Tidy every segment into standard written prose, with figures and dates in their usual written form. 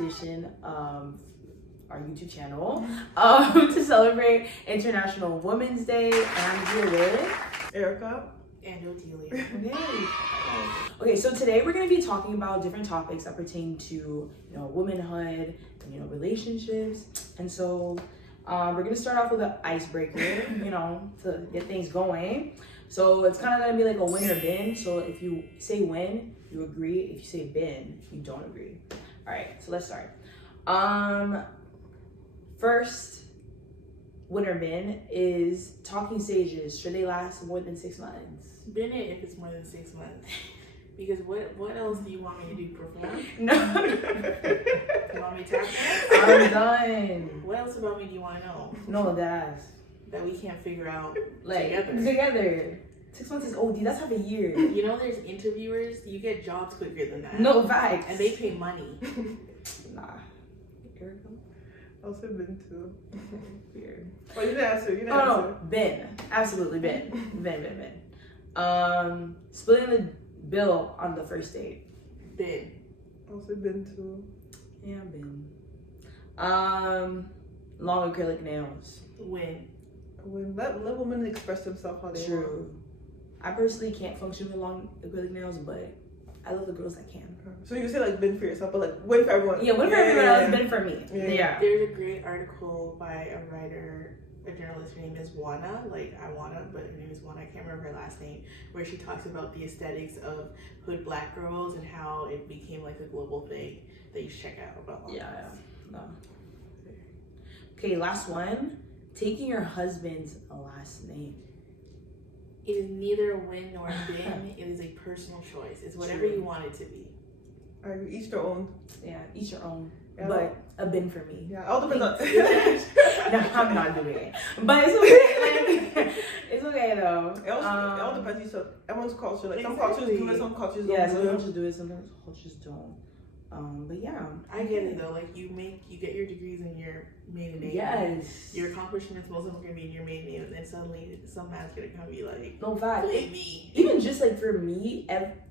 Edition of our YouTube channel to celebrate International Women's Day. And I'm here with Erika and Odilia. Okay, so today we're going to be talking about different topics that pertain to, womanhood and, relationships. And so we're going to start off with an icebreaker, to get things going. So it's kind of going to be like a win or bin. So if you say win, you agree. If you say bin, you don't agree. All right, so let's start. First win or bin is talking stages. Should they last more than 6 months? Bin it if it's more than 6 months. Because what else do you want me to do? Perform? No. You want me to tap dance? I'm done. What else about me do you want to know? No, that's that we can't figure out together. 6 months is OD. That's half a year. There's interviewers. You get jobs quicker than that. No facts. And they pay money. Nah. Erika? I'll say bin too. Weird. Oh, you didn't answer. No, bin. Absolutely bin. bin. Splitting the bill on the first date. Bin. I'll say bin too. Yeah, bin. Long acrylic nails. Win. Let women express themselves how they want. True. I personally can't function with long acrylic nails, but I love the girls that can. So you say like bin for yourself, but like win for everyone. Yeah, win for everyone else, bin for me. Yeah. There's a great article by a journalist. Her name is Wanna, but her name is Wanna. I can't remember her last name. Where she talks about the aesthetics of hood black girls and how it became like a global thing that you should check out about. No. Okay, last one. Taking your husband's last name. It is neither a win nor a bin. It is a personal choice. It's whatever you want it to be. Each their own. Yeah, each your own. Yeah. But a bin for me. Yeah, all depends on. No, I'm not doing it. But it's okay. It's okay though. It all depends on everyone's culture. Like some cultures do it, some cultures don't. Yeah, some cultures do it, some cultures don't. But yeah, I get it though. Like you get your degrees in your maiden name. Yes. Your accomplishments, most of them are gonna be in your maiden name, and then suddenly some man's gonna come and be like, no fact. Me. Even just like for me,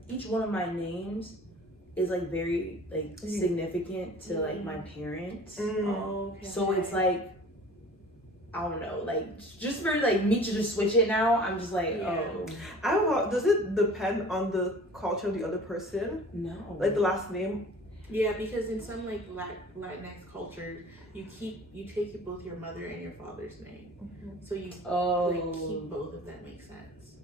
each one of my names is like very like significant to like my parents. Oh, okay. So it's like, I don't know, like just for like me to just switch it now, I'm just like, Does it depend on the culture of the other person? No. Like the last name. Yeah, because in some like Latinx culture, you take both your mother and your father's name, so you keep both. If that makes sense.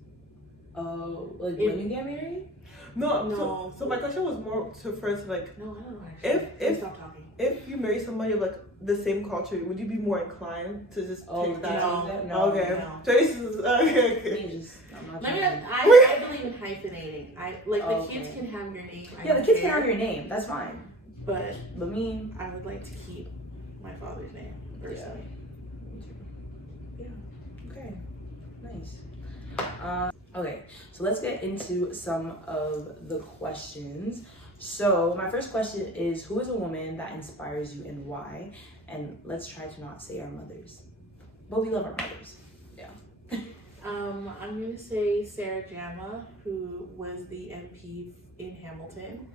Oh, like women get married? No. So my question was more to first like. No, I don't know. Actually. Stop talking. If you marry somebody of like the same culture, would you be more inclined to just take that? No. Okay. No. Choices. Okay. I believe in hyphenating. The kids can have your name. The kids can have your name. That's fine. But me, I would like to keep my father's name personally. Yeah. Okay. Nice. Okay, so let's get into some of the questions. So my first question is, who is a woman that inspires you and why? And let's try to not say our mothers, but we love our mothers. Yeah. I'm gonna say Sarah Jama, who was the MP in Hamilton,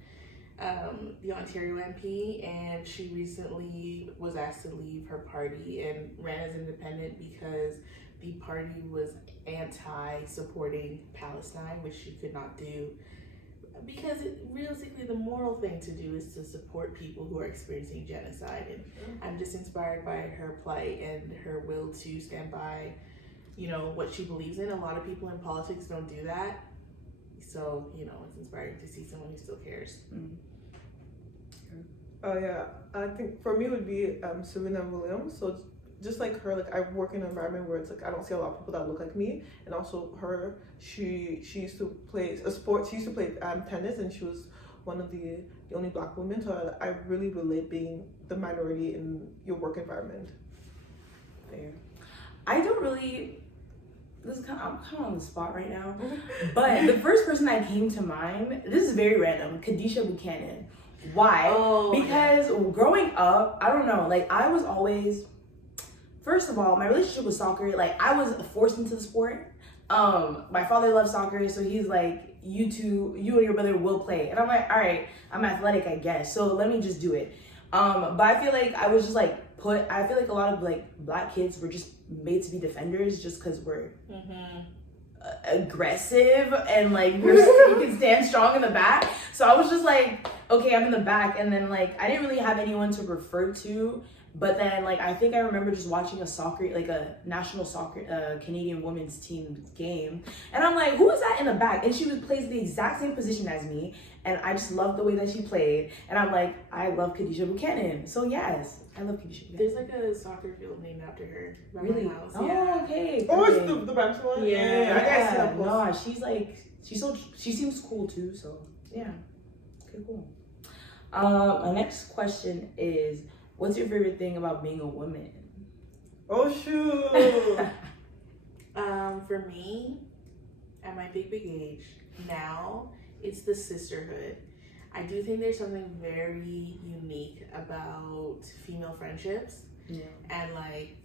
the Ontario MP, and she recently was asked to leave her party and ran as independent because the party was anti-supporting Palestine, which she could not do. Because realistically, the moral thing to do is to support people who are experiencing genocide. And I'm just inspired by her plight and her will to stand by, what she believes in. A lot of people in politics don't do that. So, it's inspiring to see someone who still cares. Oh, yeah. I think for me it would be Serena Williams. So just like her, like I work in an environment where it's like I don't see a lot of people that look like me, and also her, she used to play a sport. She used to play tennis, and she was one of the only Black women. So I really relate being the minority in your work environment. Fair. I don't really. I'm kind of on the spot right now, but the first person that came to mind, this is very random, Khadijah Buchanan. Why? Oh, Because growing up, I don't know, like I was always, first of all, my relationship with soccer, like I was forced into the sport. My father loves soccer, so he's like, you and your brother will play. And I'm like, all right, I'm athletic, I guess. So let me just do it. But I feel like I was just like I feel like a lot of like black kids were just made to be defenders just because we're aggressive and like you can stand strong in the back. So I was just like, okay, I'm in the back. And then like I didn't really have anyone to refer to. But then, like, I think I remember just watching a national soccer, Canadian women's team game. And I'm like, who is that in the back? And she plays the exact same position as me. And I just love the way that she played. And I'm like, I love Khadijah Buchanan. So, yes, I love Khadijah Buchanan. There's like a soccer field named after her. Really? My house. Oh, yeah. okay. Oh, it's the Brampton one? Yeah. I guess that No, she seems cool too. So, yeah. Okay, cool. My next question is, what's your favorite thing about being a woman? Oh, shoot. For me, at my big age, now, it's the sisterhood. I do think there's something very unique about female friendships. Yeah. And like,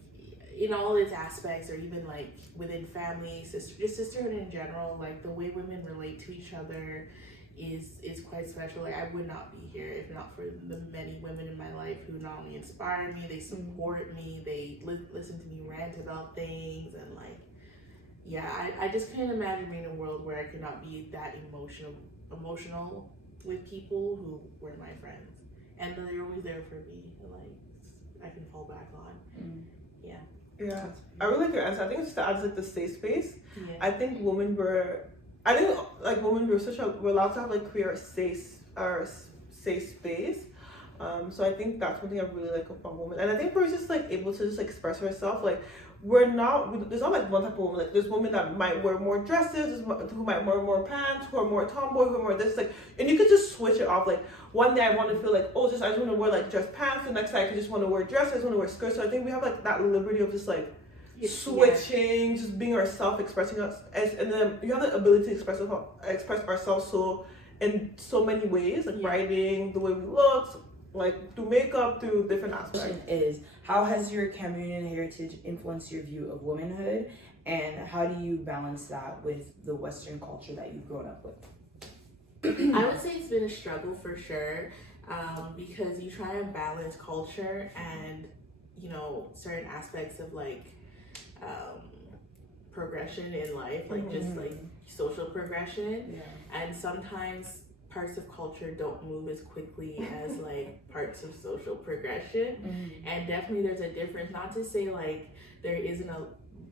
in all its aspects, or even like within family, just sisterhood in general, like the way women relate to each other is quite special. Like I would not be here if not for the many women in my life who not only inspire me, they support me, they listen to me rant about things, and like, yeah, I just can't imagine being in a world where I could not be that emotional with people who were my friends, and they're always there for me, and like I can fall back on. Yeah, I really like your answer. I think it's just adds like the safe space. Yeah. I think women were allowed to have like create safe space. So I think that's one thing I really like about women, and I think we're just like able to just like express herself. Like there's not like one type of woman. Like there's women that might wear more dresses, who might wear more pants, who are more tomboy, who are more this, like, and you could just switch it off. Like one day I want to feel like, I just want to wear like dress pants. The next day I could just want to wear dresses, I just want to wear skirts. So I think we have like that liberty of just like switching, just being ourselves, expressing us, and then you have the ability to express ourselves so in so many ways, like writing, the way we look, like through makeup, through different aspects. Question is, how has your Cameroonian heritage influenced your view of womanhood, and how do you balance that with the Western culture that you've grown up with? I would say it's been a struggle for sure, because you try and balance culture and, you know, certain aspects of like progression in life, like just like social progression, and sometimes parts of culture don't move as quickly as like parts of social progression, and definitely there's a difference. Not to say like there isn't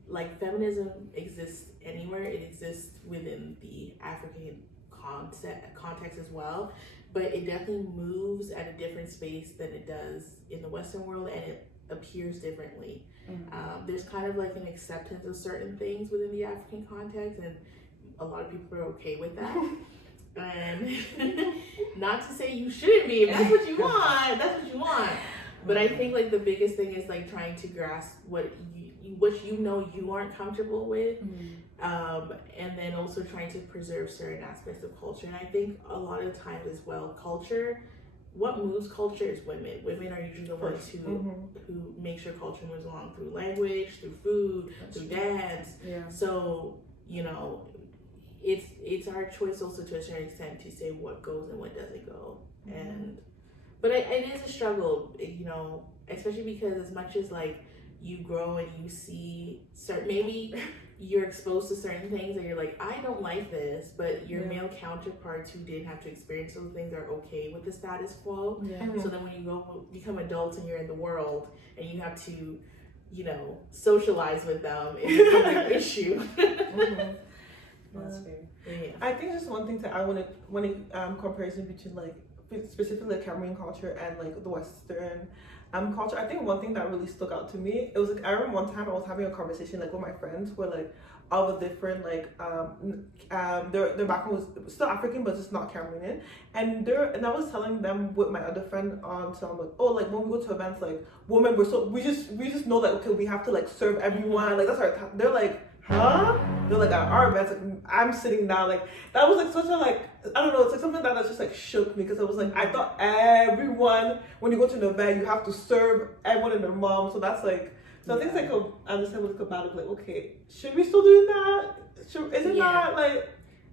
like feminism exists anywhere, it exists within the African context as well, but it definitely moves at a different space than it does in the Western world, and it appears differently. There's kind of like an acceptance of certain things within the African context, and a lot of people are okay with that. And not to say you shouldn't be, if that's what you want, that's what you want. But I think like the biggest thing is like trying to grasp what you know you aren't comfortable with, and then also trying to preserve certain aspects of culture. And I think a lot of times as well, what moves culture is women. Women are usually the ones who make sure culture moves along through language, through food, through dance. So, you know, it's our choice also to a certain extent to say what goes and what doesn't go. But it is a struggle, you know, especially because as much as like you grow and you see maybe you're exposed to certain things and you're like, I don't like this, but your male counterparts who didn't have to experience those things are okay with the status quo. So then when you become adults and you're in the world and you have to, you know, socialize with them, it becomes an issue. That's fair. Yeah. I think just one thing to add when it comparison between like specifically the Cameroonian culture and like the Western culture. I think one thing that really stuck out to me, it was like I remember one time I was having a conversation like with my friends where like all the different like their background was still African but just not Cameroonian, and I was telling them with my other friend so I'm like, oh, like when we go to events, like women we just know that okay, we have to like serve everyone, like that's our they're like, huh? They're like, at our events, like, I'm sitting down, like, that was like such a, like, I don't know, it's like something that just like shook me, because it was like, I thought everyone, when you go to an event, you have to serve everyone and their mom, so that's like, so I think it's like, I understand what's about, like, okay, should we still do that? Is it not, like,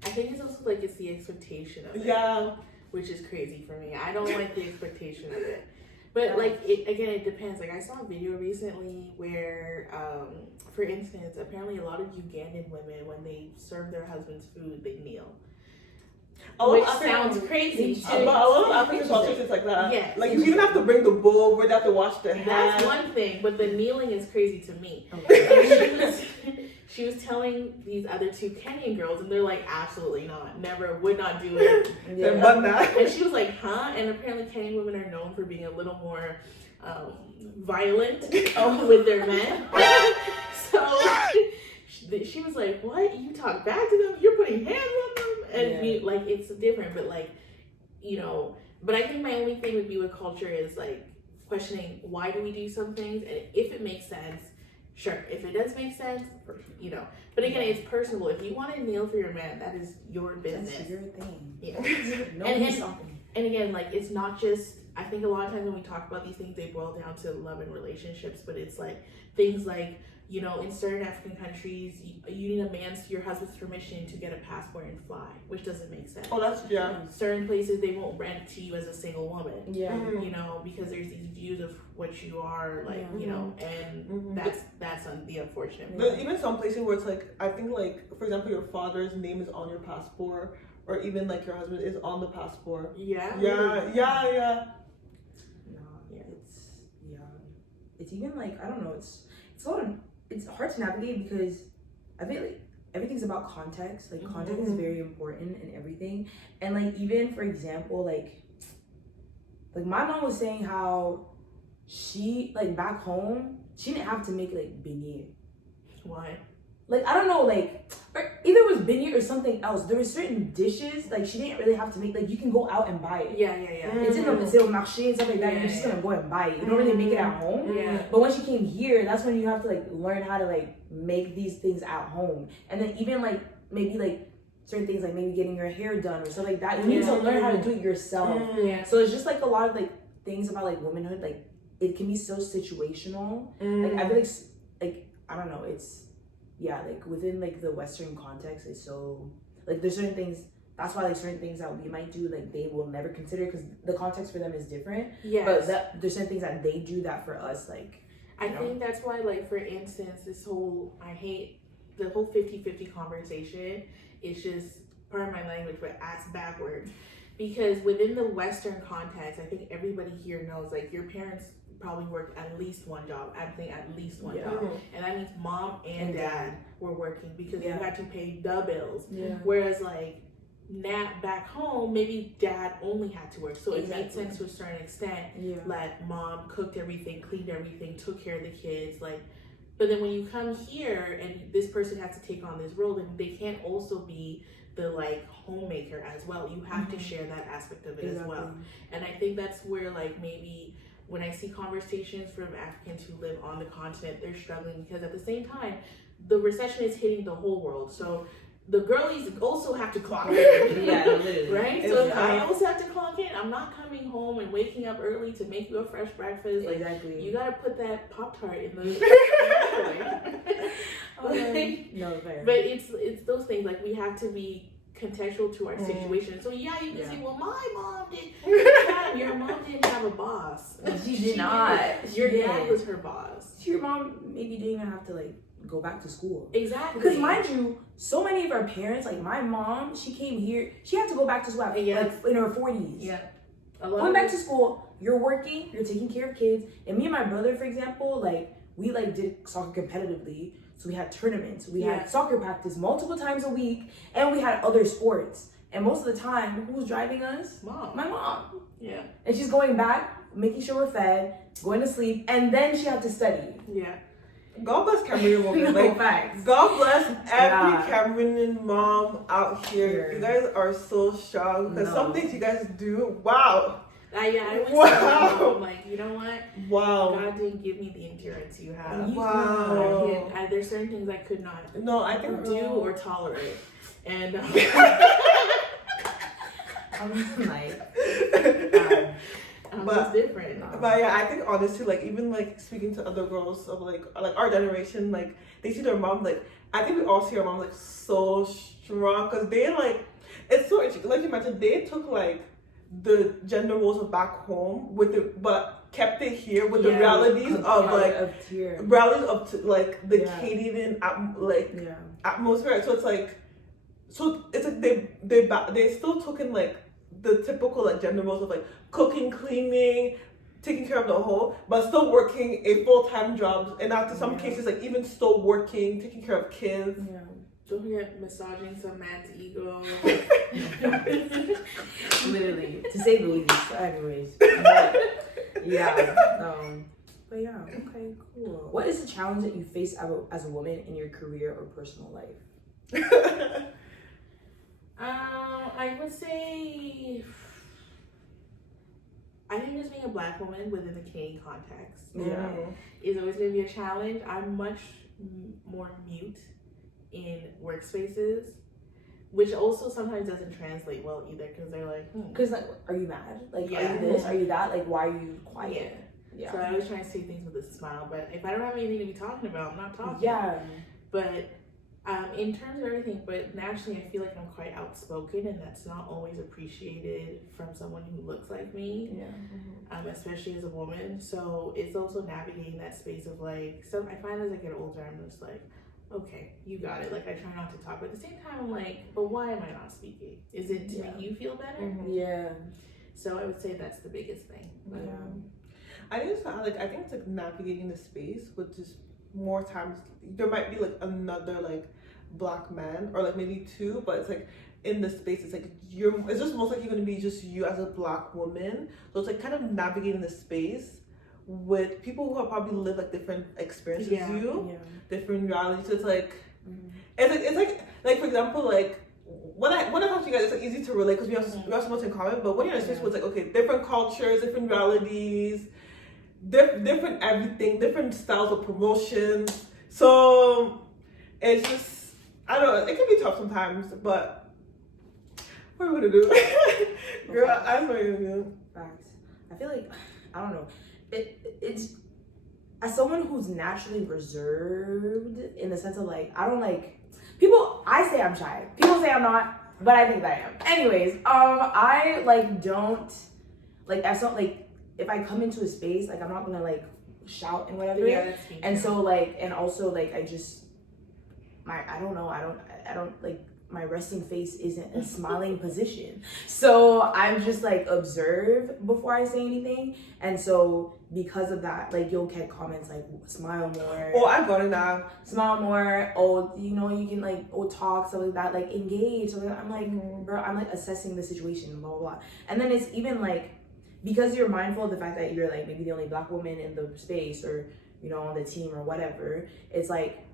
I think it's also like, it's the expectation of it. Yeah. Which is crazy for me. I don't like the expectation of it. But like, it depends. Like, I saw a video recently where, for instance, apparently a lot of Ugandan women, when they serve their husband's food, they kneel. Which sounds crazy. But a lot of African cultures, it's like that. Yes. Like, you even have to bring the bowl, where they have to wash their hands. That's one thing, but the kneeling is crazy to me. Okay. She was telling these other two Kenyan girls, and they're like, absolutely not, never, would not do it. And she was like, huh? And apparently Kenyan women are known for being a little more violent with their men. So she was like, what? You talk back to them? You're putting hands on them? And like, it's different, but like, you know, but I think my only thing would be with culture is like questioning, why do we do some things? And if it makes sense, sure. If it does make sense, you know. But again, it's personal. If you want to kneel for your man, that is your business. That's your thing. Yeah. And again, like, it's not just, I think a lot of times when we talk about these things, they boil down to love and relationships, but it's like things like, you know, in certain African countries, you need your husband's permission to get a passport and fly, which doesn't make sense. Oh, that's, Certain places, they won't rent to you as a single woman. Yeah. You know, because there's these views of what you are, like, you know, and that's the unfortunate. But even some places where it's like, I think like, for example, your father's name is on your passport, or even like your husband is on the passport. Yeah. No, it's even like, I don't know, it's hard to navigate, because I feel like everything's about context. Like, context is very important in everything. And like, even for example, like my mom was saying how she, like, back home, she didn't have to make like beignet. Why? Like, I don't know, like, or either it was beignet or something else. There were certain dishes, like, she didn't really have to make, like, you can go out and buy it. Yeah. It's in the marché and stuff like that. You're just gonna go and buy it. You don't really make it at home. Yeah. But when she came here, that's when you have to like learn how to like make these things at home. And then even like maybe like certain things, like maybe getting your hair done or stuff like that. You need to learn how to do it yourself. Yeah. So it's just like a lot of like things about like womanhood. Like, it can be so situational. Like, I feel like I don't know. It's like within like the Western context, it's so like there's certain things. That's why like certain things that we might do, like, they will never consider, because the context for them is different. Yes. But there's certain things that they do that for us, like, I think that's why, like, for instance, I hate the whole 50-50 conversation. It's just, pardon my language, but ass backwards. Because within the Western context, I think everybody here knows, like, your parents probably worked at least one job. I think at least one job. And that means mom and dad were working, because you had to pay the bills. Whereas, like, back home, maybe dad only had to work, so it made sense to a certain extent. Like, mom cooked everything, cleaned everything, took care of the kids, like. But then when you come here and this person has to take on this role, then they can't also be the like homemaker as well. You have to share that aspect of it as well. And I think that's where, like, maybe when I see conversations from Africans who live on the continent, they're struggling, because at the same time, the recession is hitting the whole world. So the girlies also have to clock in. Right? So if I also have to clock in, I'm not coming home and waking up early to make you a fresh breakfast. Like, you gotta put that Pop-Tart in the no, fair. But it's those things, like, we have to be contextual to our situation. So you can say, well, my mom did. Your mom didn't have a boss. She did not. Your dad was her boss. Your mom maybe didn't even have to like go back to school. Exactly. Because mind you, so many of our parents, like my mom, she came here, she had to go back to school like in her 40s. Yeah. Going back to school, you're working, you're taking care of kids. And me and my brother, for example, like, we like did soccer competitively. So we had tournaments, we had soccer practice multiple times a week, and we had other sports. And most of the time, who's driving us? Mom. My mom. Yeah. And she's going back, making sure we're fed, going to sleep, and then she had to study. Yeah. God bless Cameroonian women. Like, facts. God bless every Cameroonian mom out here. You guys are so strong, because some things you guys do, wow. I always Wow. tell my mom, like, you know what? Wow. God didn't give me the endurance you have. Wow. There's certain things I could not No, I can do or tolerate. And I'm like, I'm But- just different. But yeah, I think honestly, like even like speaking to other girls of like our generation, like they see their mom, like I think we all see our moms like so strong because they like it's so interesting. Like you mentioned, they took like the gender roles of back home with it, but kept it here with the realities of like realities of like the Canadian atmosphere. So it's like they still took in like the typical like gender roles of like cooking, cleaning, taking care of the whole, but still working a full-time job, and after some cases like even still working, taking care of kids. Yeah. Don't forget massaging some man's ego. literally, to say the least. Anyways, but okay, cool. What is the challenge that you face as a woman in your career or personal life? I would say, I think just being a Black woman within the Canadian context is always going to be a challenge. I'm much more mute in workspaces, which also sometimes doesn't translate well either, because they're like, Because like, are you mad? Like, are you this? Are you that? Like, why are you quiet? Yeah. So I always try to say things with a smile, but if I don't have anything to be talking about, I'm not talking. Yeah. But in terms of everything, but naturally I feel like I'm quite outspoken, and that's not always appreciated from someone who looks like me. Yeah. Especially as a woman. So it's also navigating that space of like, so I find as I get older, I'm just like, okay, you got it. Like I try not to talk, but at the same time, I'm like, but why am I not speaking? Is it to make you feel better? Yeah. So I would say that's the biggest thing. I think it's like navigating the space with just more times there might be like another like Black man or like maybe two, but it's like in the space it's like it's just most likely going to be just you as a Black woman. So it's like kind of navigating the space with people who have probably lived like different experiences as you, different realities. So it's like it's like for example, like when I talk to you guys, it's like easy to relate because we have so much in common. But when you're in a space where it's like, okay, different cultures, different realities, different everything, different styles of promotions. So it's just, I don't know, it can be tough sometimes, but what are we gonna do? Girl, I don't know what you're gonna do. Facts. I feel like, I don't know, it's as someone who's naturally reserved in the sense of like, I don't like people. I say I'm shy, people say I'm not, but I think that I am. Anyways, I like don't like if I come into a space, like I'm not gonna like shout and whatever. That's me. And so like, and also like I don't like, my resting face isn't a smiling position. So I'm just like observe before I say anything. And so because of that, like you'll get comments like smile more. Oh, I got it now. Smile more. Oh, you know, you can like talk, stuff like that, like engage. So I'm like, bro, I'm like assessing the situation, blah blah blah. And then it's even like, because you're mindful of the fact that you're like maybe the only Black woman in the space or, you know, on the team or whatever, it's like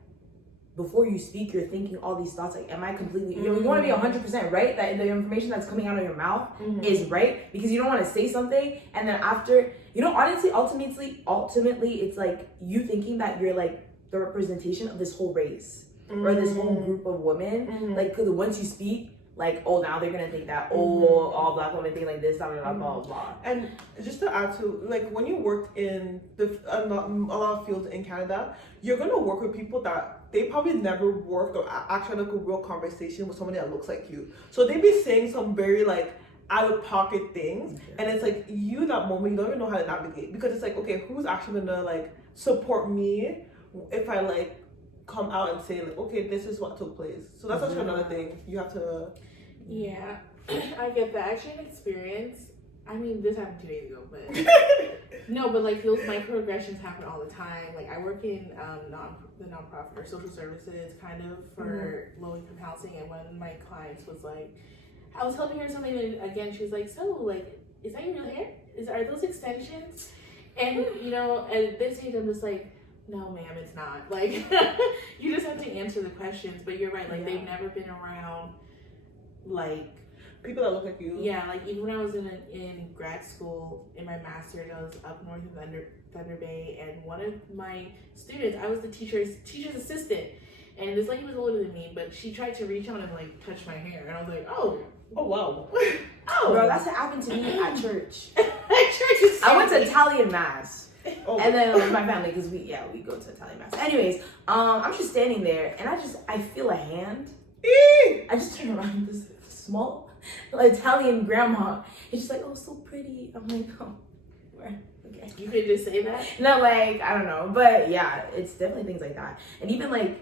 before you speak, you're thinking all these thoughts like, am I completely, you want to be 100% right, that the information that's coming out of your mouth is right, because you don't want to say something and then after, you know, honestly, ultimately it's like you thinking that you're like the representation of this whole race or this whole group of women, like, because once you speak, like, oh, now they're gonna think that, all Black women think like this, blah blah blah blah. And just to add to, like, when you worked in a lot of fields in Canada, you're gonna work with people that they probably never worked or actually had like a real conversation with somebody that looks like you. So they be saying some very like out of pocket things, and it's like you that moment you don't even know how to navigate, because it's like, okay, who's actually gonna like support me if I like come out and say like, okay, this is what took place. So that's actually another thing you have to. Yeah, I get that. Actually, an experience. I mean, this happened 2 days ago, but no, but like those microaggressions happen all the time. Like I work in the nonprofit or social services, kind of for low income housing, and one of my clients was like, I was helping her something, and again, she was like, so like, is that your real hair? Are those extensions? And you know, at this age, I'm just like, no, ma'am, it's not. Like, you just have to answer the questions. But you're right. Like they've never been around, like. people that look like you. Yeah, like even when I was in grad school, in my master's, I was up north in Thunder Bay, and one of my students, I was the teacher's assistant, and this lady was older than me, but she tried to reach out and like touch my hair, and I was like, oh wow. oh, Bro, that's what happened to me at church. church is I went to scary. Italian mass. Oh. And then with my family, because we go to Italian mass. Anyways, I'm just standing there and I feel a hand. I just turn around, this small Italian grandma. And she's like, oh, so pretty. I'm like, oh, where? Okay. You could just say that. No, like, I don't know. But yeah, it's definitely things like that. And even like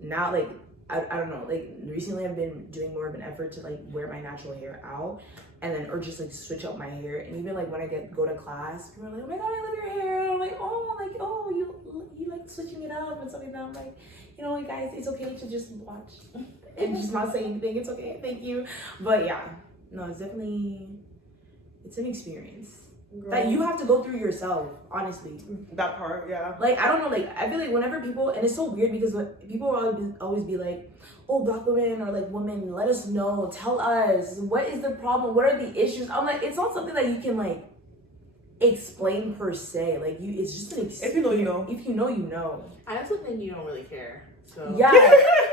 now, like, I don't know, like recently I've been doing more of an effort to like wear my natural hair out, and then or just like switch up my hair. And even like when I go to class, people are like, oh my god, I love your hair. And I'm like, oh, you like switching it up and stuff like that. I'm like, you know what, guys, it's okay to just watch and just not say anything. It's okay, thank you. But yeah, no, it's an experience that you have to go through yourself, honestly. That part, yeah. Like, I don't know, like, I feel like whenever people, and it's so weird because people will always be like, oh, Black women or like women, let us know, tell us, what is the problem, what are the issues? I'm like, it's not something that you can like explain per se. Like, it's just an experience. If you know, you know. If you know, you know. I also think you don't really care. So Yeah.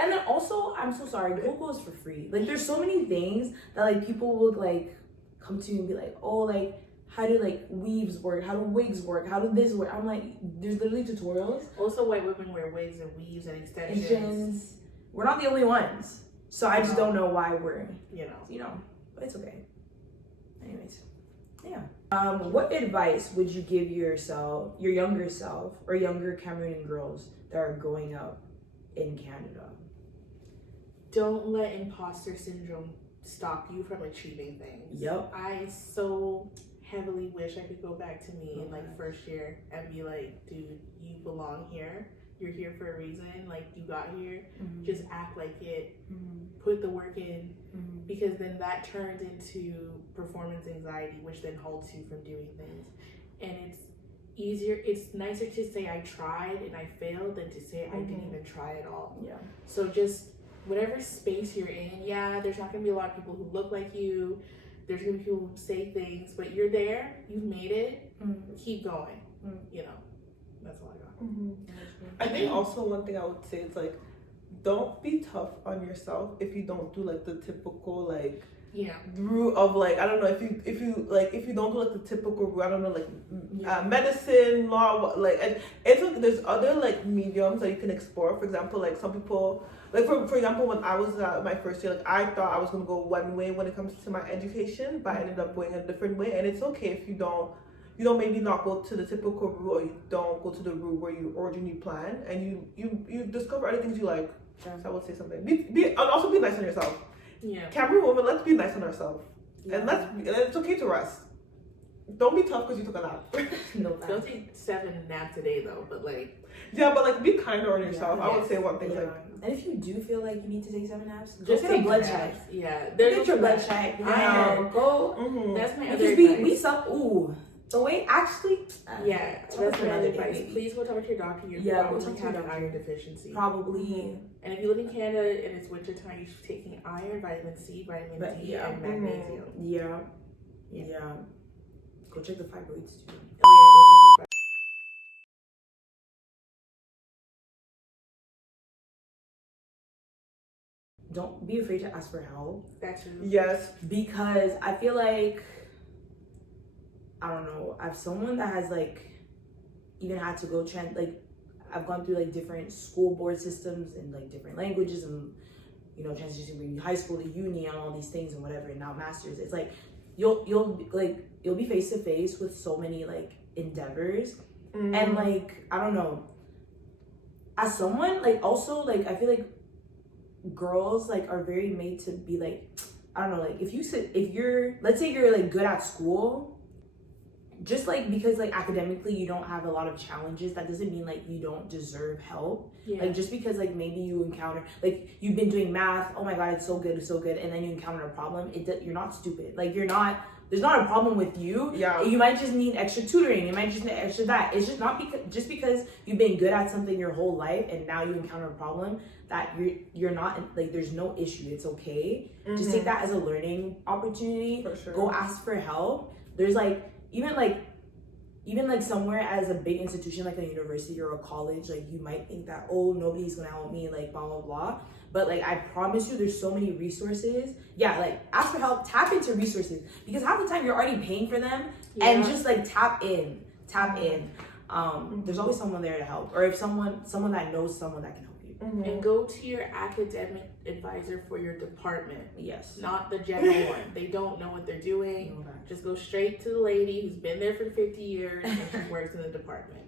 And then also, I'm so sorry, Google is for free. Like, there's so many things that like people would like come to you and be like, oh, like, how do like weaves work? How do wigs work? How do this work? I'm like, there's literally tutorials. Also, white women wear wigs and weaves and extensions. We're not the only ones. So I just don't know why we're, You know. but it's okay. Anyways, yeah. What advice would you give your younger self, or younger Cameroonian girls that are growing up in Canada? Don't let imposter syndrome stop you from achieving things. Yep. I so heavily wish I could go back to me in like first year and be like, dude, you belong here. You're here for a reason. Like, you got here. Mm-hmm. Just act like it. Mm-hmm. Put the work in. Mm-hmm. Because then that turns into performance anxiety, which then halts you from doing things. And it's nicer to say I tried and I failed than to say I didn't even try at all. Yeah. So just whatever space you're in, yeah, there's not gonna be a lot of people who look like you. There's gonna be people who say things, but you're there, you've made it, keep going. You know, that's all I got. I think also one thing I would say is like, don't be tough on yourself if you don't do like the typical like route of like, I don't know, if you don't do like the typical route, I don't know, like medicine, law, like, and it's like there's other like mediums that you can explore. For example, like some people, like for example, when I was my first year, like I thought I was gonna go one way when it comes to my education, but I ended up going a different way. And it's okay if you don't maybe not go to the typical route, or you don't go to the route where you originally planned, and you discover other things you like. So I would say something. And also be nice on yourself. Yeah. Cameroon women, let's be nice on ourselves. And it's okay to rest. Don't be tough because you took a nap. No, Don't take 7 naps a day though, but like. Yeah, but like be kinder on yourself. Yeah, I would say one thing like. And if you do feel like you need to take 7 naps, Just get a take blood naps. check. Yeah. Get your blood check. Go. That's my other Because advice. we suck. Ooh. So wait, actually. That's my other advice. Please go talk to your doctor. You probably have an iron deficiency. Probably. And if you live in Canada and it's winter time, you should be taking iron, vitamin C, vitamin D, and magnesium. Yeah. Go check the fibroids too. Oh, yeah, Don't be afraid to ask for help. that's Yes. Because I feel like, I don't know, I've someone that has like even had to go I've gone through like different school board systems and like different languages, and transitioning from high school to uni and all these things and whatever, and now masters. It's like you'll be face to face with so many like endeavors, and like I don't know, as someone like also like I feel like girls like are very made to be like, I don't know, like if you're let's say you're like good at school, just like because like academically you don't have a lot of challenges, that doesn't mean like you don't deserve help. Like just because like maybe you encounter like you've been doing math, oh my god, it's so good, and then you encounter a problem, you're not stupid. Like you're not there's not a problem with you. Yeah. You might just need extra tutoring. You might just need extra that. It's just not because you've been good at something your whole life and now you encounter a problem that you're not like, there's no issue. It's okay. Just take that as a learning opportunity. For sure. Go ask for help. There's like even somewhere as a big institution like a university or a college, like you might think that, oh, nobody's gonna help me, like blah blah blah. But like I promise you, there's so many resources. Yeah, like ask for help, tap into resources, because half the time you're already paying for them, and just like tap in. There's always someone there to help, or if someone that knows someone that can help you. And go to your academic advisor for your department. Yes. Not the general one. They don't know what they're doing. Okay. Just go straight to the lady who's been there for 50 years and she works in the department.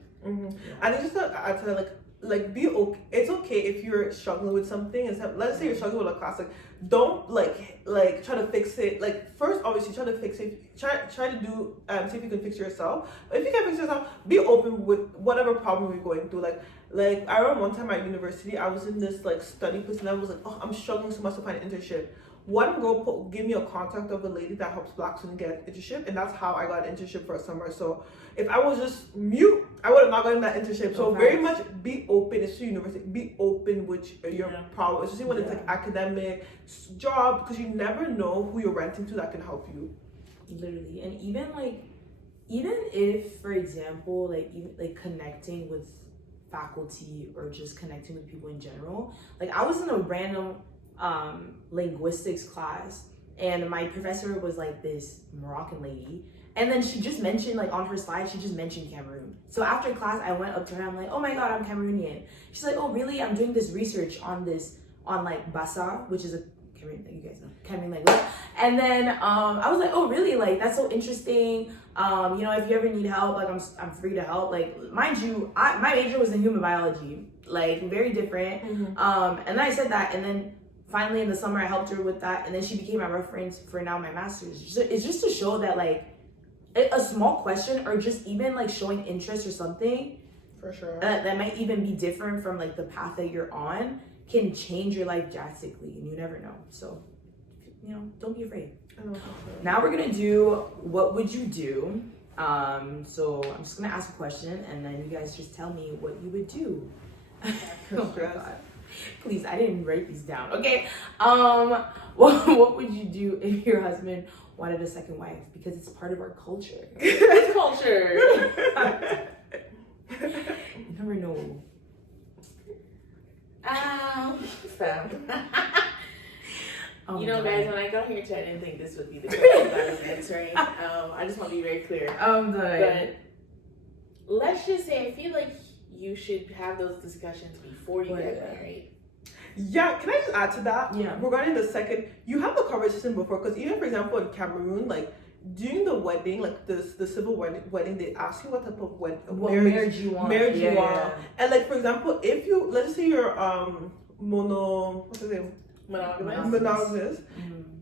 I think just to add to that, like be okay. It's okay if you're struggling with something. And let's say you're struggling with a class, like don't like try to fix it. Like first, obviously, try to fix it. Try to do see if you can fix it yourself. But if you can't fix it yourself, be open with whatever problem you're going through. Like I remember one time at university, I was in this like study place, and I was like, oh, I'm struggling so much to find an internship. One girl gave me a contact of a lady that helps Black students get an internship, and that's how I got an internship for a summer. So if I was just mute, I would have not gotten that internship. So very much be open. It's to university. Be open with your problem, especially when it's like academic job, because you never know who you're renting to that can help you. Literally, and even if, for example, like connecting with faculty or just connecting with people in general. Like I was in a random linguistics class, and my professor was like this Moroccan lady, and then she just mentioned, like on her slide, she just mentioned Cameroon. So after class, I went up to her, I'm like, oh my god, I'm Cameroonian. She's like, oh really? I'm doing this research on like Bassa, which is a Cameroon, you guys know, Cameroon language. And then I was like, oh really? Like that's so interesting. You know, if you ever need help, like I'm free to help. Like mind you, my major was in human biology, like very different. And then I said that, and then finally in the summer I helped her with that, and then she became my reference for now my master's. It's just to show that like a small question or just even like showing interest or something, for sure, that might even be different from like the path that you're on, can change your life drastically, and you never know. So, you know, don't be afraid. Now we're gonna do what would you do. So I'm just gonna ask a question, and then you guys just tell me what you would do. Oh my God. Please, I didn't write these down. Okay. What would you do if your husband wanted a second wife? Because it's part of our culture. It's culture. You never know. Fam. Oh, you know, God. guys, when I got here, I didn't think this would be the question that I was answering. I just want to be very clear. I'm done. But let's just say, I feel like you should have those discussions before you get married. Yeah, can I just add to that? Yeah. Regarding the second, you have the conversation before, because even for example in Cameroon, like during the wedding, like the civil wedding, they ask you what type of marriage you want. Yeah. And like for example, if you, let's say you're monogamous,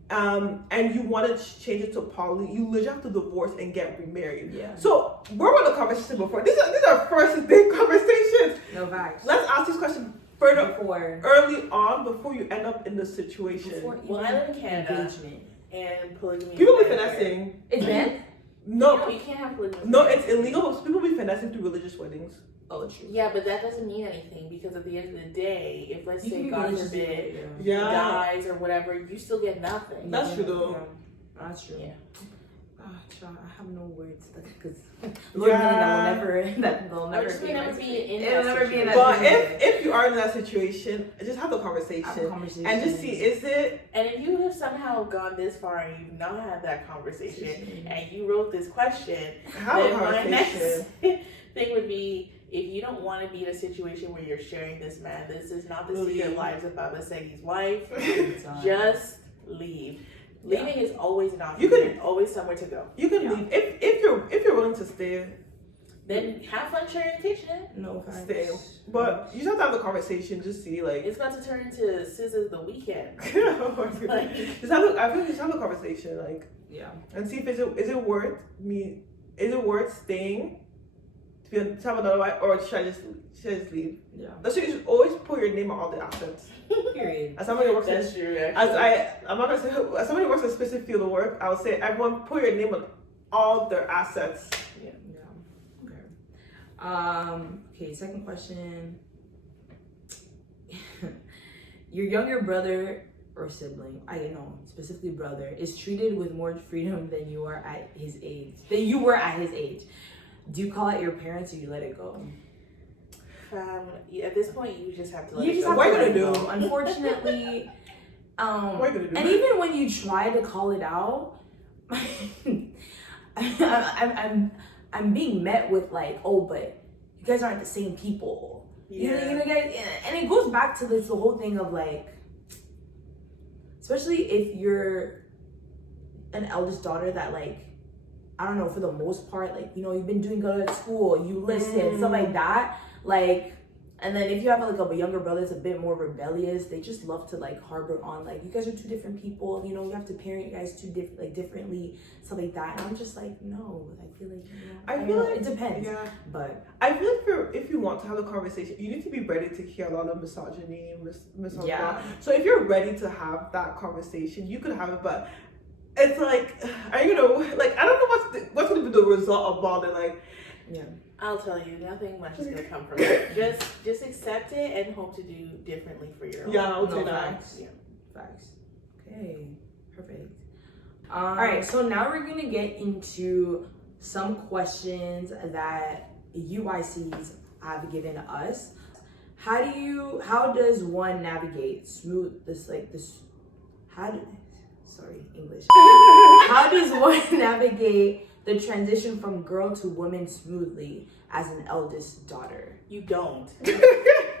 and you want to change it to poly, you literally have to divorce and get remarried. Yeah. So we're on the conversation before. These are first big conversations. No facts. Let's ask these questions further early on before you end up in the situation. Well, I live in Canada, and polygamy. People be finessing. It's banned? No, you can't have polygamy. No, it's illegal. But people be finessing through religious weddings. Oh, true. Yeah, but that doesn't mean anything, because at the end of the day, if let's say God forbid he dies or whatever, you still get nothing. That's true though. That's true. Yeah. I have no words because Lord willing, that will never be in that situation. But if you are in that situation, just have the conversation and just see, is it? And if you have somehow gone this far and you've not had that conversation and you wrote this question, then my next thing would be, if you don't want to be in a situation where you're sharing this man, this is not the secret lives of Baba Segi's wife, just leave. Leaving is always an option. There's always somewhere to go. You can leave if you're willing to stay. Then have fun sharing vacation. No, stay. But you just have to have a conversation. Just see, like, it's about to turn into Scissors the Weekend. I feel like just have a conversation, like, and see if is it worth me? Is it worth staying to have another wife, or should I just leave? Yeah. That's why you should always put your name on all the assets. Period. As somebody who works That's in, true. I'm not gonna say as somebody who works in a specific field of work, I would say everyone put your name on all their assets. Yeah. Okay. Okay. Second question. Your younger brother or sibling, I don't know, specifically brother, is treated with more freedom than you were at his age. Do you call out your parents or you let it go? At this point, you just have to let You it just go. have What to are let you it gonna go. do? Unfortunately, What are you gonna do? and even when you try to call it out, I'm being met with like, oh, but you guys aren't the same people. Yeah. You know, guys, and it goes back to this the whole thing of like, especially if you're an eldest daughter that like, I don't know, for the most part, like, you know, you've been doing good at school, you listen, stuff like that, like. And then if you have like a younger brother that's a bit more rebellious, they just love to like harbor on like, you guys are two different people, you know, you have to parent you guys differently, stuff like that. And I'm just like, no, I feel like, you know, I feel like it depends. Yeah. But I feel like if you want to have a conversation, you need to be ready to hear a lot of misogyny, misogyny. yeah, So if you're ready to have that conversation, you could have it, but it's like, I don't know what's gonna be the result of all the like. yeah. I'll tell you, nothing much is gonna come from it. Just accept it and hope to do differently for your own. Yeah, I would No, say that. facts. Yeah. Facts. Okay, perfect. All right, so now we're gonna get into some questions that UICs have given us. How does one navigate How does one navigate the transition from girl to woman smoothly as an eldest daughter? You don't.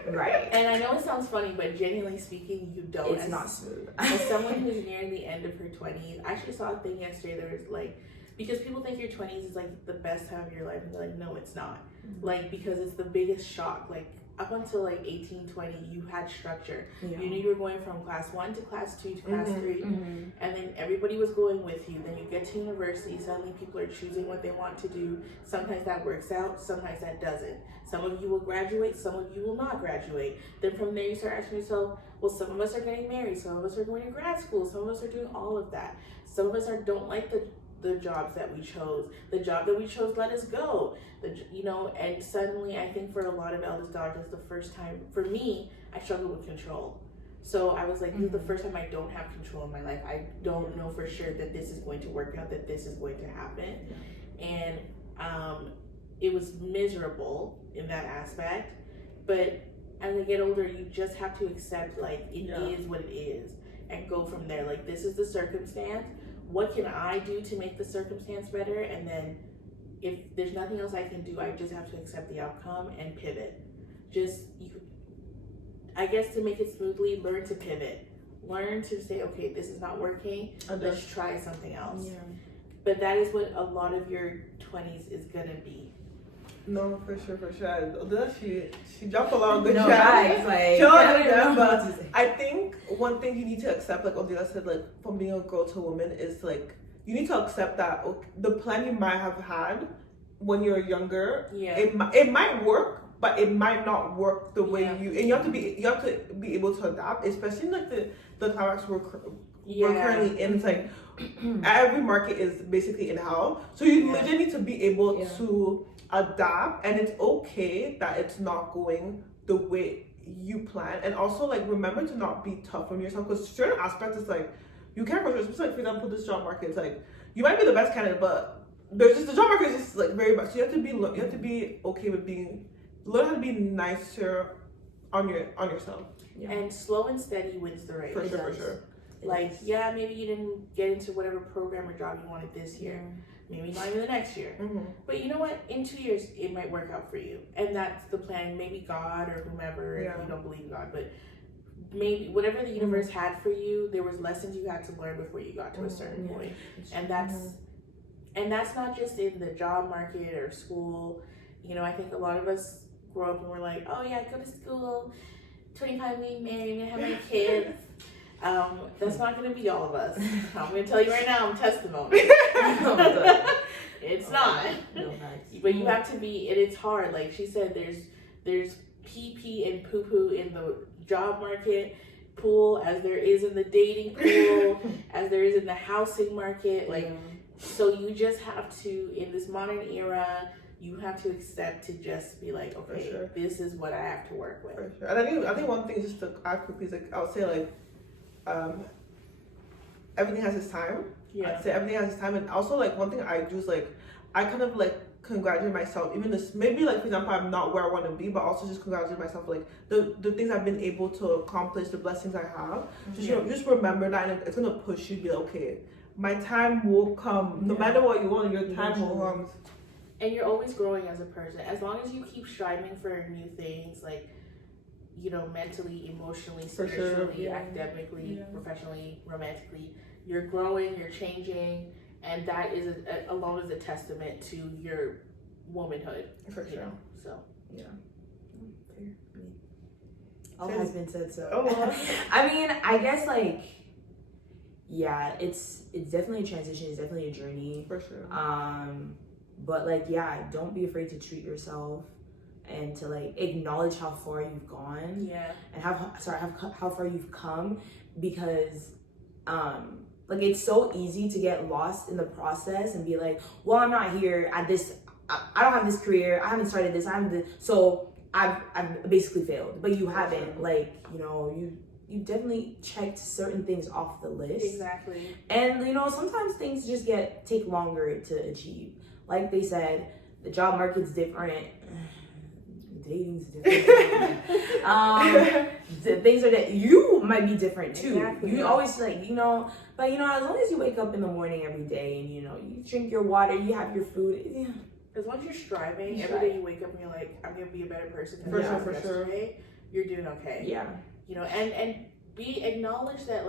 Right. And I know it sounds funny, but genuinely speaking, you don't. It's not smooth. As someone who's nearing the end of her 20s, I actually saw a thing yesterday. There was like, because people think your 20s is like the best time of your life, and they're like, no, it's not. Like, because it's the biggest shock. Like, up until like 18, 20, you had structure. Yeah. You knew you were going from class 1 to class 2 to class 3, Mm-hmm. and then everybody was going with you. Then you get to university, suddenly people are choosing what they want to do. Sometimes that works out, sometimes that doesn't. Some of you will graduate, some of you will not graduate. Then from there you start asking yourself, well, some of us are getting married, some of us are going to grad school, some of us are doing all of that. Some of us don't like the jobs that we chose. The job that we chose let us go. And suddenly I think for a lot of eldest daughters, the first time, for me, I struggled with control. So I was like, this is the first time I don't have control in my life. I don't know for sure that this is going to work out, that this is going to happen. And it was miserable in that aspect. But as I get older, you just have to accept, like, it is what it is and go from there. Like, this is the circumstance. What can I do to make the circumstance better? And then if there's nothing else I can do, I just have to accept the outcome and pivot. I guess to make it smoothly, learn to pivot. Learn to say, okay, this is not working. Let's try something else. Yeah. But that is what a lot of your 20s is going to be. No, for sure. She dropped a lot of good No, jabs. guys, But I think one thing you need to accept, like Odilia said, like from being a girl to a woman, is like you need to accept that the plan you might have had when you're younger, it might work, but it might not work the way you have to be able to adapt, especially like the times we're currently in. It's like every market is basically in hell, so you literally need to be able to adapt, and it's okay that it's not going the way you plan. And also, like, remember to not be tough on yourself, because certain aspects is like you can't control. Especially, like, for example, this job market, it's like you might be the best candidate, but there's just the job market is just like very much. So you have to be okay with learn how to be nicer on yourself. And slow and steady wins the race. For sure. Like, maybe you didn't get into whatever program or job you wanted this year. Maybe not even the next year. But you know what? In 2 years, it might work out for you. And that's the plan. Maybe God or whomever, if you don't believe in God. But maybe whatever the universe had for you, there was lessons you had to learn before you got to a certain point. And that's not just in the job market or school. You know, I think a lot of us grow up and we're like, oh yeah, go to school, 25, being married, and have my kids. That's not going to be all of us. I'm going to tell you right now, I'm testimony. It's not. No facts. But you have to be, and it's hard. Like she said, there's pee and poo poo in the job market pool, as there is in the dating pool, as there is in the housing market. Like, so you just have to, in this modern era, you have to accept to just be like, okay, this is what I have to work with. For sure. And I think one thing just to add quickly is like, I would say like, everything has its time. Yeah. I'd say everything has its time, and also like one thing I do is like, I kind of like congratulate myself, even this maybe like for example I'm not where I want to be, but also just congratulate myself like the things I've been able to accomplish, the blessings I have. Just just remember that, and it's gonna push you to be like, okay, my time will come. No matter what you want, your time will come. And you're always growing as a person. As long as you keep striving for new things, like, you know, mentally, emotionally, spiritually, academically, professionally, romantically, you're growing, you're changing, and that is alone is a testament to your womanhood. For sure. You know? So All has been said. So well. I mean, I guess like, yeah, it's definitely a transition. It's definitely a journey. For sure. But like, yeah, don't be afraid to treat yourself and to like acknowledge how far you've gone. Yeah. And how far you've come, because like it's so easy to get lost in the process and be like, well, I'm not here at this. I don't have this career. I haven't started this. I haven't. So I've basically failed. But you haven't. Like, you know, you definitely checked certain things off the list. Exactly. And you know, sometimes things just take longer to achieve. Like they said, the job market's different. Dating's different. The things are that you might be different too. Exactly. You always like, you know, but you know, as long as you wake up in the morning every day and you know, you drink your water, you have your food. Yeah. As long as you're striving, every day you wake up and you're like, I'm gonna be a better person than I was yesterday. You're doing okay. Yeah. You know, and acknowledge that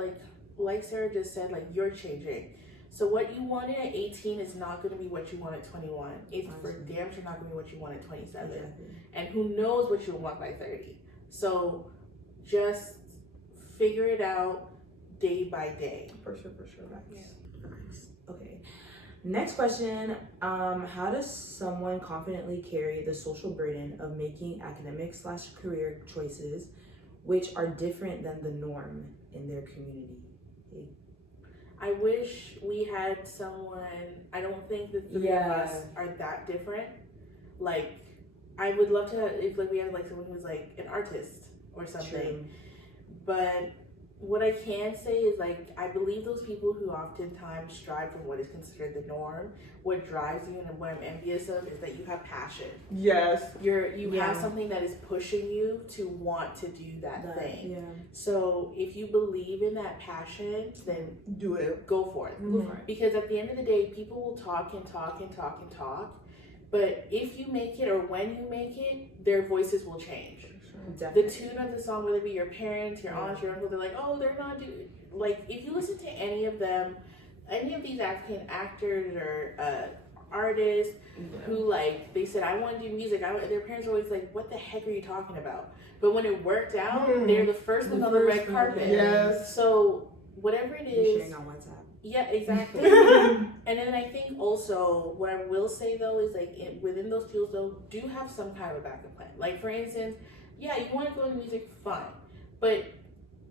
like Sarah just said, like you're changing. So what you wanted at 18 is not going to be what you want at 21. It's for damn sure not going to be what you want at 27. Exactly. And who knows what you'll want by 30. So just figure it out day by day. For sure. Yeah. Okay. Next question. How does someone confidently carry the social burden of making academic/career choices which are different than the norm in their community? I wish we had someone. I don't think the three of us are that different. Like, I would love to if like we had like someone who's like an artist or something. True. But what I can say is like I believe those people who oftentimes strive for what is considered the norm, what drives you and what I'm envious of is that you have passion. Yes. You have something that is pushing you to want to do that thing. Yeah. So if you believe in that passion, then do it. Go for it. Mm-hmm. Go for it. Because at the end of the day, people will talk. But if you make it or when you make it, their voices will change. Definitely. The tune of the song, whether it be your parents, your aunts, your uncle, they're like, oh, they're not doing, like, if you listen to any of them, any of these African actors or artists who, like, they said, I want to do music, their parents are always like, what the heck are you talking about? But when it worked out, they're the first ones on the red carpet. Yes. So, whatever it is. Sharing on WhatsApp. Yeah, exactly. And then I think also, what I will say, though, is, like, within those fields, though, do have some kind of a backup plan. Like, for instance, yeah, you want to go into music, fine. But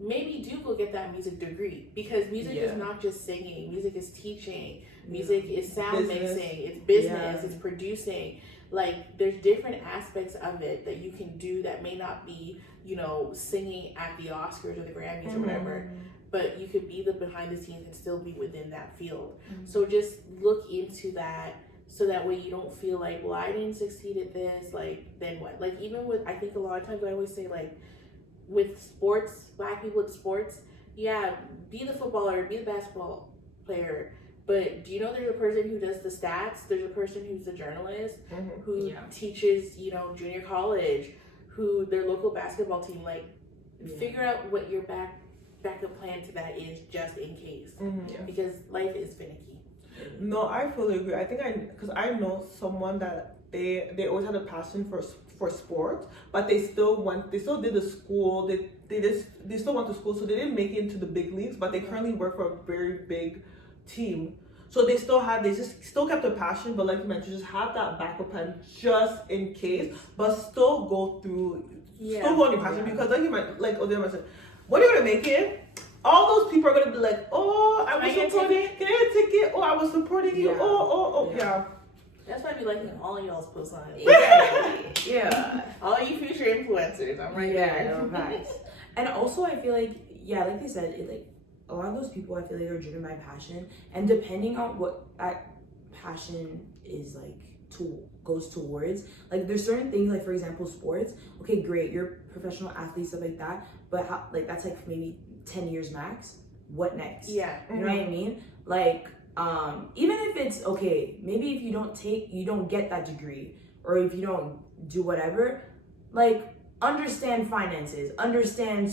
maybe do go get that music degree. Because music is not just singing. Music is teaching. Music is sound mixing. It's business. It's producing. Like, there's different aspects of it that you can do that may not be, you know, singing at the Oscars or the Grammys or whatever. But you could be the behind the scenes and still be within that field. So just look into that. So that way you don't feel like, well, I didn't succeed at this, like, then what? Like, even with, I think a lot of times I always say, like, with sports, black people in sports, yeah, be the footballer, be the basketball player, but do you know there's a person who does the stats? There's a person who's the journalist, who teaches, you know, junior college, who their local basketball team, like, figure out what your backup plan to that is just in case. Because life is finicky. No, I fully agree. I think because I know someone that they always had a passion for sports, but they still did the school. They still went to school, so they didn't make it into the big leagues. But they currently work for a very big team. So they just still kept a passion, but like you mentioned, just have that backup plan just in case, but still go on your passion because like Odilia mentioned, when you're gonna make it, all those people are gonna be like, oh, I was supporting, can I get a ticket? Oh, I was supporting you. Yeah. That's why I be liking all y'all's posts on it. Exactly. Yeah. All you future influencers, I'm right there. No, facts. And also, I feel like, like they said, a lot of those people, I feel like, are driven by passion, and depending on what that passion is like goes towards, like there's certain things, like for example, sports. Okay, great, you're a professional athlete, stuff like that, but how, like that's like maybe 10 years max. What next? Yeah. You know what I mean? Like, even if it's okay, maybe if you don't get that degree, or if you don't do whatever, like understand finances, understand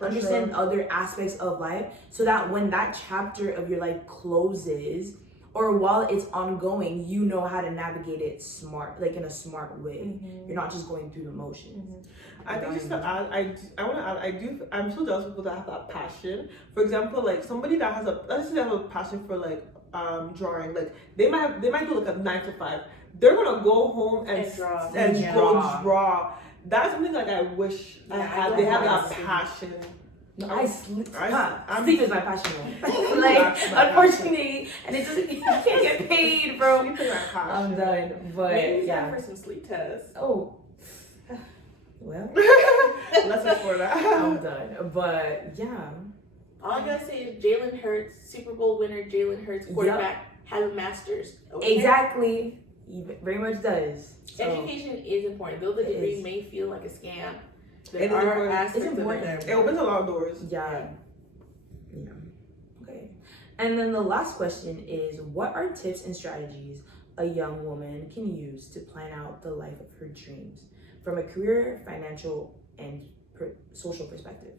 understand other aspects of life, so that when that chapter of your life closes, or while it's ongoing, you know how to navigate it in a smart way. You're not just going through the motions. I think just to add, I'm so jealous of people that have that passion. For example, like somebody that has let's say they have a passion for like drawing, like they might do like a 9 to 5. They're gonna go home and draw. That's something like I wish I had. They have that passion. No, sleep is my passion. Like, unfortunately, and it doesn't. You can't get paid, bro. Sleep is my passion. I'm done, but maybe time for some sleep tests. Oh, well, let's afford that. I'm done, but yeah. All I gotta say is Jalen Hurts, Super Bowl winner Jalen Hurts, quarterback, has a master's. Okay? Exactly, he very much does. So, education is important, though the degree may feel like a scam. There are aspects of it. It opens a lot of doors. Yeah. Okay. And then the last question is, what are tips and strategies a young woman can use to plan out the life of her dreams from a career, financial, and social perspective?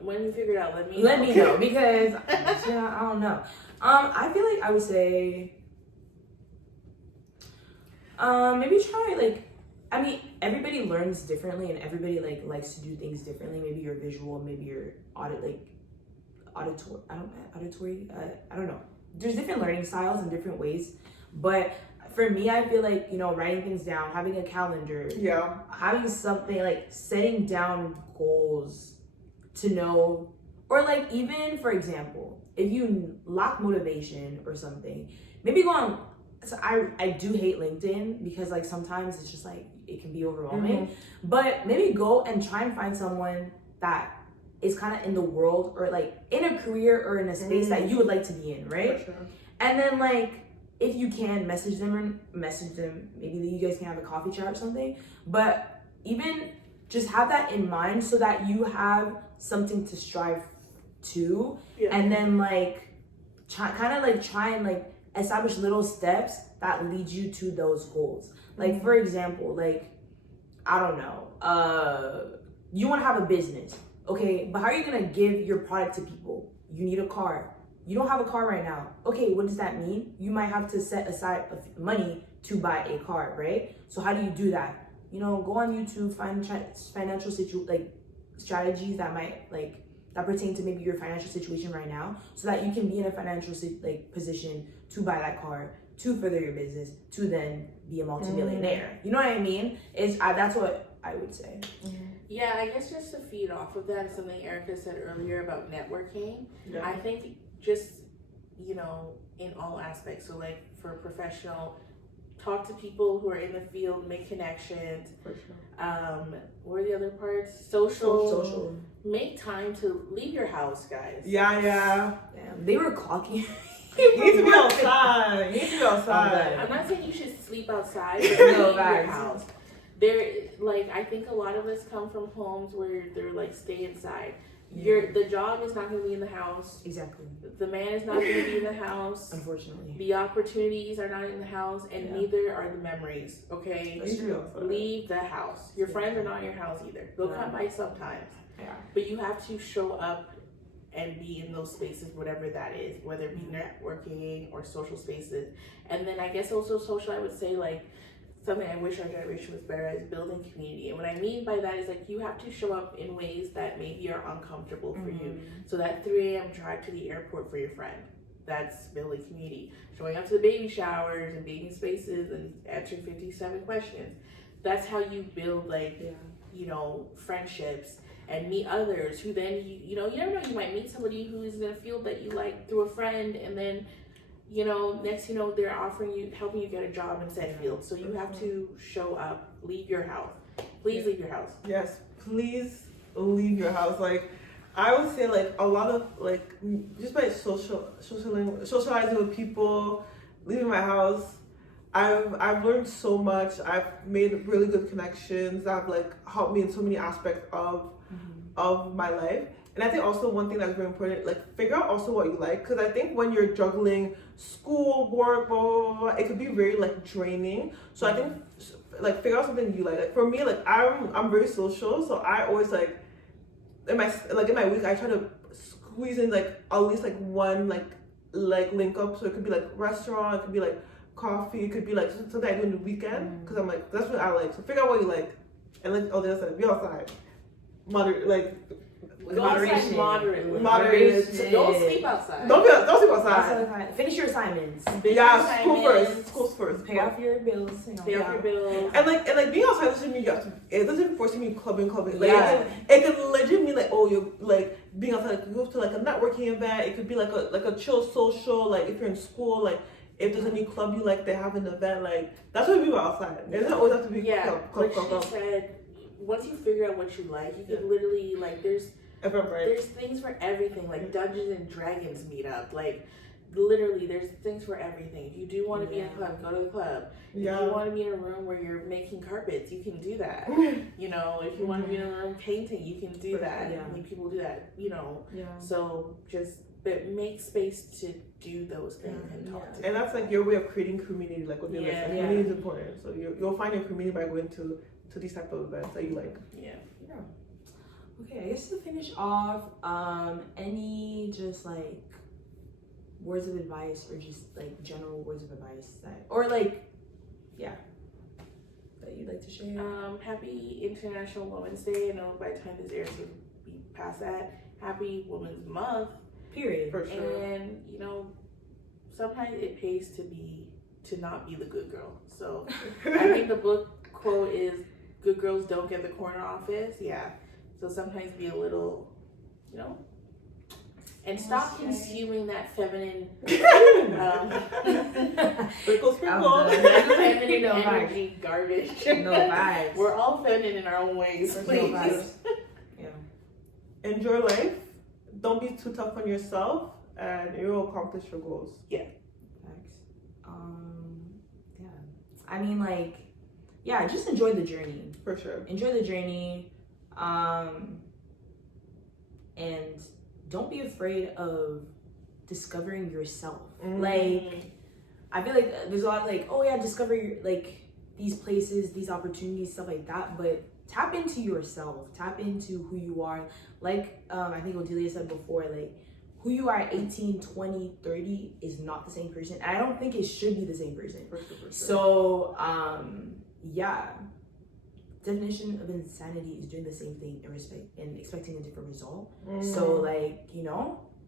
When you figure it out, let me know because I don't know. I feel like I would say maybe try everybody learns differently, and everybody likes to do things differently. Maybe you're visual, maybe you're auditory. I don't know. There's different learning styles and different ways, but for me, I feel like, writing things down, having a calendar, having something, like setting down goals to know, or like even, for example, if you lack motivation or something, maybe go on. So I do hate LinkedIn because like sometimes it's just like it can be overwhelming, but maybe go and try and find someone that is kind of in the world, or like in a career or in a space that you would like to be in, right? Sure. And then like, if you can message them, maybe you guys can have a coffee chat or something, but even just have that in mind so that you have something to strive to, and then like try and establish little steps that lead you to those goals. Like for example, like I don't know, you want to have a business, okay, but how are you gonna give your product to people? You need a car. You don't have a car right now. Okay, what does that mean? You might have to set aside money to buy a car, right? So how do you do that? Go on YouTube, find financial strategies that might that pertain to maybe your financial situation right now, so that you can be in a financial position to buy that car, to further your business, to then be a multimillionaire. You know what I mean? That's what I would say. Yeah, I guess just to feed off of that, something Erika said earlier about networking. I think just, in all aspects. So like for professional, talk to people who are in the field, make connections. For sure. What are the other parts? Social. Make time to leave your house, guys. Yeah. They were clocking. You need to be outside. I'm not saying you should sleep outside, but leave your house. I think a lot of us come from homes where they're like, stay inside. The job is not going to be in the house. Exactly. The man is not going to be in the house. Unfortunately. The opportunities are not in the house, and neither are the memories. Okay. That's true. Leave the house. Your friends are not in your house either. They'll come by sometimes. Yeah. But you have to show up and be in those spaces, whatever that is, whether it be networking or social spaces. And then I guess also social, I would say something I wish our generation was better at is building community. And what I mean by that is you have to show up in ways that maybe are uncomfortable for you. So that 3 a.m. drive to the airport for your friend. that's building community. Showing up to the baby showers and baby spaces and answering 57 questions. That's how you build friendships and meet others who then you never know, you might meet somebody who is in a field that you like through a friend, and then next they're helping you get a job in said field. So you have to show up, leave your house. Please leave your house. Yes, please leave your house. Like, I would say, like, a lot of, like, just by socializing with people, leaving my house, I've learned so much. I've made really good connections that have, like, helped me in so many aspects of my life. And I think also one thing that's very important, like, figure out also what you like. Because I think when you're juggling school, work, blah, blah, blah, blah, it could be very, like, draining. So I think, like, figure out something you like. Like, for me, like, I'm very social. So I always, like, in my week, I try to squeeze in, like, at least, like, one, like link up. So it could be, like, restaurant, it could be, like, coffee, it could be, like, something I do in the weekend. Because I'm, like, that's what I like. So figure out what you like. And, like, on the other side, be outside. Moderation. Moderation. Don't sleep outside. Don't sleep outside. Finish your assignments. School first. Pay off your bills. Pay off your bills. And like being outside doesn't mean it doesn't force me clubbing. Like, Yeah. it can legit mean like, oh, you're like being outside, like, you go to like a networking event. It could be like a chill social, like if you're in school, like if there's any club you like, they have an event, like that's what we do outside. It doesn't always have to be club. She said, once you figure out what you like, you can literally, like, there's things for everything, like Dungeons and Dragons meetup, like literally there's things for everything. If you do want to be in a club, go to the club. If you want to be in a room where you're making carpets, you can do that. If you want to be in a room painting, you can do that. I mean, people do that, so just make space to do those things and talk to and that's like your way of creating community, like what they said. Community is important, so you'll find your community by going to these type of events that you like. Okay, I guess to finish off, any just like words of advice or just like general words of advice that you'd like to share? Happy International Women's Day. I know by the time this airs you'll be past that. Happy Women's Month. Period. For sure. And sometimes it pays to not be the good girl. So I think the book quote is, "Good girls don't get the corner office." Yeah. So sometimes be a little, and stop consuming that feminine, feminine energy garbage. No vibes. We're all feminine in our own ways. Please. No vibes. Enjoy life. Don't be too tough on yourself, and you will accomplish your goals. Yeah. Thanks. I mean, just enjoy the journey. For sure. Enjoy the journey. And don't be afraid of discovering yourself. Like, I feel like there's a lot of discover these places, these opportunities, stuff like that, but tap into yourself, tap into who you are. Like, I think Odilia said before, like, who you are at 18, 20, 30 is not the same person. And I don't think it should be the same person. For sure. So, definition of insanity is doing the same thing and expecting a different result. So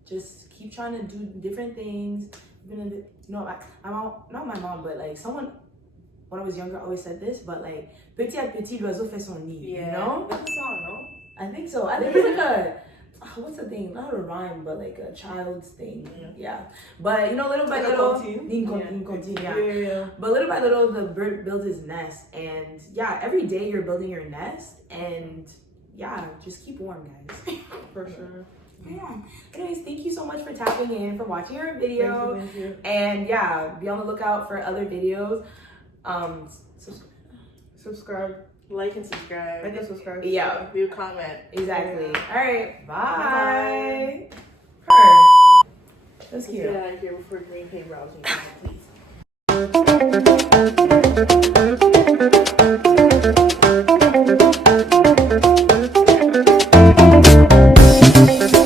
just keep trying to do different things. I'm not my mom, but someone when I was younger always said this, but petit à petit l'oiseau fait son nid. You know? That's a song, no? I think so. I think it's what's the thing? Not a rhyme, but a child's thing. Yeah. But little by little, But little by little, the bird builds his nest, and every day you're building your nest, and just keep warm, guys. For sure. Yeah. Anyways, thank you so much for tapping in, for watching our video, Thank you. and be on the lookout for other videos. Subscribe. Like and subscribe. Yeah. Leave a comment. Exactly. All right. Bye. That's cute. Let's get out of here before Green Pay robs me, please.